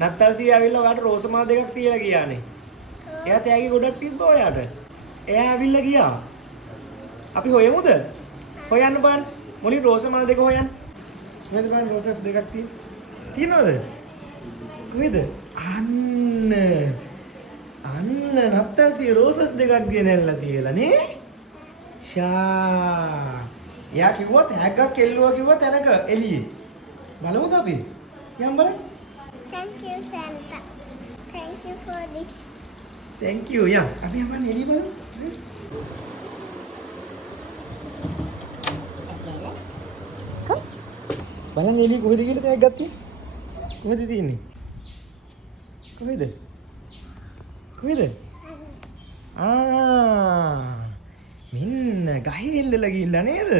නත්තල්සිය ඇවිල්ලා ඔයාට රෝස මාල් දෙකක් තියලා ගියානේ. එයා තෑගි ගොඩක් තිබ්බ ඔයාට. එයා ඇවිල්ලා ගියා. අපි හොයමුද? හොයන්න බලන්න. මොලි රෝස මාල් දෙක හොයන්න. නේද බලන්න රෝසස් දෙකක් තියෙනවද? කොහෙද? අන්න නත්තල්සිය රෝසස් දෙකක් ගෙනල්ලා තියලා නේ. ෂා. එයා කිව්වා තෑග්ගක් එල්ලුවා කිව්වා තැනක එළියේ. බලමුද අපි? යම් බලන්න. Thank you, Santa. Thank you for this. Thank you. Ya, අපි යමන් එළිය බලමු. බලන්න එළිය කොහෙද කියලා තෑග්ගක් ගත්තේ? කොහෙද තියෙන්නේ? කොහෙද? කොහෙද? මෙන්න ගහේ එල්ලලා ගිහිල්ලා නේද?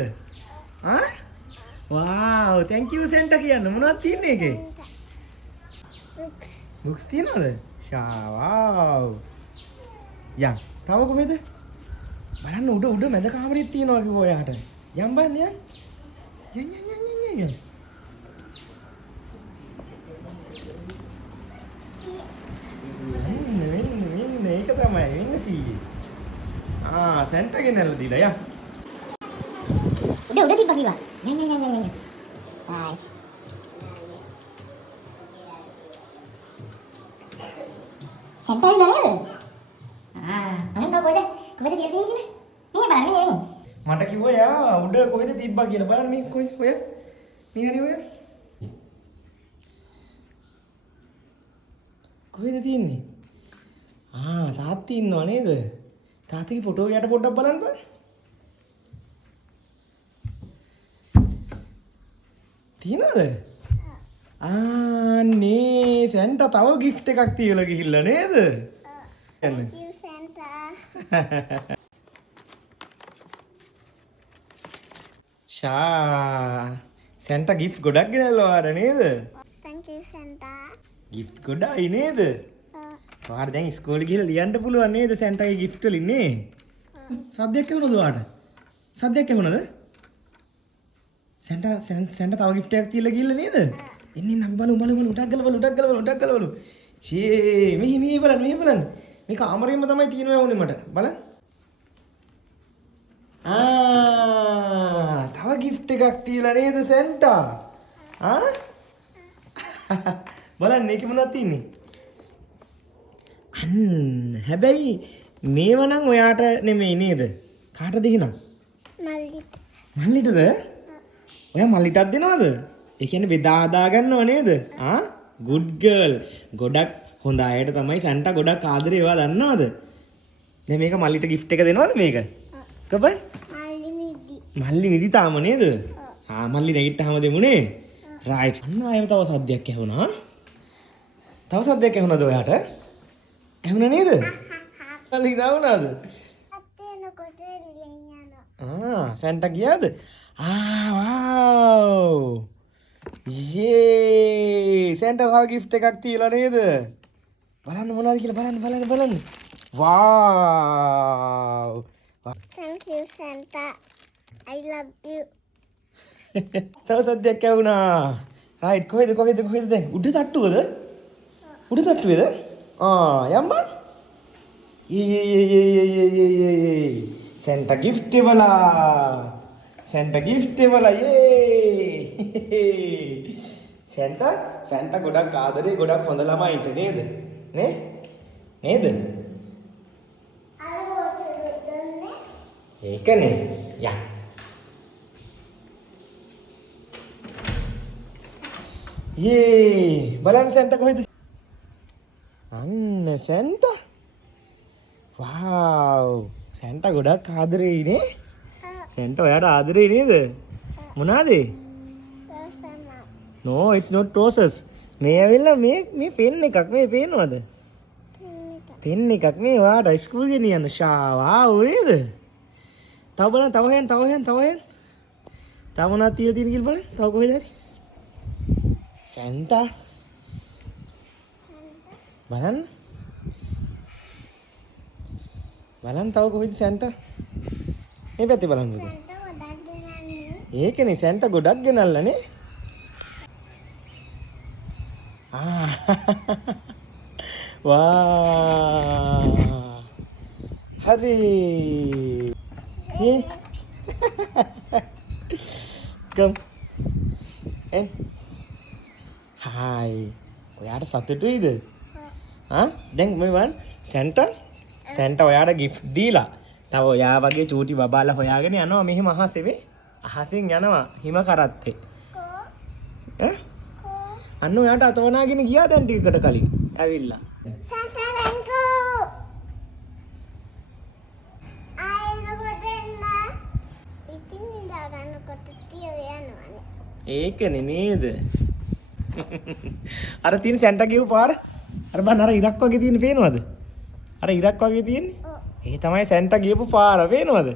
Wow, thank you Santa කියන්න මොනවද තියෙන්නේ ඒකේ? Books තියනවද? ෂා wow. යා, තව කොහෙද? බලන්න උඩ මැද කාමරෙත් තියනවා කිව්වා ඔයාට. යම් බලන්න යන්. යන්. මෙන්න ඒක තමයි වෙන්න සීයේ. සෙන්ටර් ගෙනල්ලා දීලා යන්. උඩ තිබ්බා කිව්වා. යන්. right. සෙන්ටර් නේද? අන්න කොහෙද තියලා තියෙන්නේ කියලා? මේ බලන්න. මට කිව්වා යා උඩ කොහෙද තිබ්බා කියලා. බලන්න මේ කොහෙ ඔය. මේ හරි ඔය. කොහෙද තියන්නේ? තාත්ති ඉන්නව නේද? තාත්තිගේ ෆොටෝ යට පොඩ්ඩක් බලන්න බෑ. තියනද? නේ සැන්ටා තව gift එකක් තියලා ගිහිල්ලා නේද? Thank you, Santa. ෂා සැන්ටා gift ගොඩක් ගෙනල්ලා ආවා නේද? Thank you, Santa. gift ගොඩයි නේද? ඔයාට දැන් ඉස්කෝලේ ගිහලා ලියන්න පුළුවන් නේද සැන්ටාගේ gift වලින් නේ? සද්දයක් ඇහුණද ඔයාට? සද්දයක් ඇහුණද? සැන්ටා තව gift එකක් තියලා ගිහලා නේද? එන්න අපි බලමු ටක් ගලවලු. ෂේ මෙහි බලන්න. මේ කාමරේම තමයි තියෙනවා වුනේ මට. බලන්න. තව gift එකක් තියලා නේද සැන්ටා? බලන්න මේකේ මොනවද තියෙන්නේ? හැබැයි මේව නම් ඔයාට නෙමෙයි නේද? කාටද එහෙනම්? මල්ලිට. මල්ලිටද? ඔයා මල්ලිටක් දෙනවද? ඒ කියන්නේ බෙදා හදා ගන්නව නේද? good girl. ගොඩක් හොඳ අයට තමයි සැන්ටා ගොඩක් ආදරේ ඒවා දන්නවද? දැන් මේක මල්ලිට gift එක දෙනවද මේක? කබල්? මල්ලි නිදි තාම නේද? මල්ලි නැගිට්ටාම දෙමුනේ. right. අන්න ආයෙම තව සද්දයක් ඇහුණා. තව සද්දයක් ඇහුණාද ඔයාට? ඇහුණා නේද? මල්ලි නවුණාද? අත්තේනකොට එළියෙන් යනවා. සැන්ටා ගියාද? wow. Yay! සැන්ටා තව gift එකක් තියලා නේද? බලන්න මොනවද කියලා බලන්න. wow. Thank you, Santa. I love you. තව සද්දයක් ඇහුණා. right කොහෙද දැන්? උඩ තට්ටුවද? යම් බං. යේ සැන්ටා gift එවලා. යේ. සැන්ටා ගොඩක් ආදරේ ගොඩක් හොඳ ළමයින්ට නේද? නේද? ඒකනේ. යා. යේ බලන්න සැන්ටා කොහෙද? අන්න සැන්ටා. wow. සැන්ටා ගොඩක් ආදරේ නේ? සැන්ටා ඔයාට ආදරේ නේද? මොනවාද? No, it's not roses. මේ ඇවිල්ලා මේ පෙන් එකක් මේ පේනවද? පෙන් එකක් මේ ඔයාට ස්කූල් ගෙනියන්න. ෂාවා නේද? තව බලන්න තව හොයන්න. තව මොනවද තියලා තියෙන කියලා බලන්න. තව කොහෙද හරි? සැන්ටා බලන්න තව කොහෙද සැන්ටා? මේ පැත්තේ බලන්නකෝ. ඒකනේ සැන්ටා ගොඩක් ගෙනල්ලා නේ. වා හරි කම් එන් හායි ඔයාට සතුටුයිද දැන් මෙවන් සැන්ටා ඔයාට ගිෆ්ට් දීලා තව ඔයා වගේ චූටි බබාලා හොයාගෙන යනවා මෙහෙම අහසෙවේ අහසින් යනවා හිම කරත්තේ අන්න ඔයාට අතවනාගෙන ගියා දැන් ටිකකට කලින් ඇවිල්ලා Santa thank you. ආයෙනකොට එන්න. ඉතින් නිදා ගන්නකොට තියලා යනවනේ. ඒකනේ නේද අර තියෙන සැන්ටා කියපු පාර අර බලන්න අර ඉරක් වගේ තියෙන පේනවද අර ඉරක් වගේ තියෙන්නේ ඒ තමයි සැන්ටා ගියපු පාර පේනවද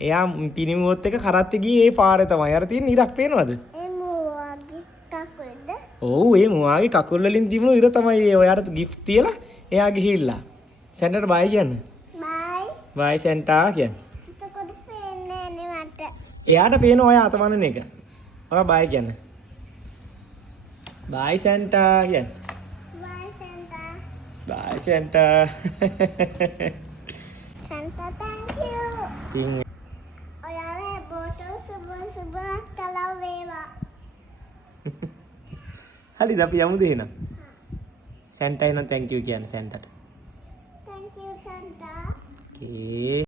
එයා පිනිමුවත් එක කරත්තේ ගියේ ඒ පාරේ තමයි අර තියෙන ඉරක් පේනවද ඒ මුවාගේ කකුලද? ඔව් ඒ මුවාගේ කකුල් වලින් තිබුණු ඉර තමයි ඒ ඔයාට ගිෆ්ට් තියලා එයා ගිහිල්ලා සැන්ටාට බයි කියන්න බයි. බයි සැන්ටා කියන්න එතකොට පේන්නේ නැහැ මට. එයාට පේන ඔයා අතමනන එක ඔයා බයි කියන්න බයි සැන්ටා කියන්න Bye Santa. Bye Santa Santa thank you. ඉතින් ඔයාලා බෝටල් සුබ කලාව වේවා. හරිද අපි යමුද එහෙනම් සැන්ටා එහෙනම් thank you කියන්න සැන්ටාට Thank you Santa. Okay.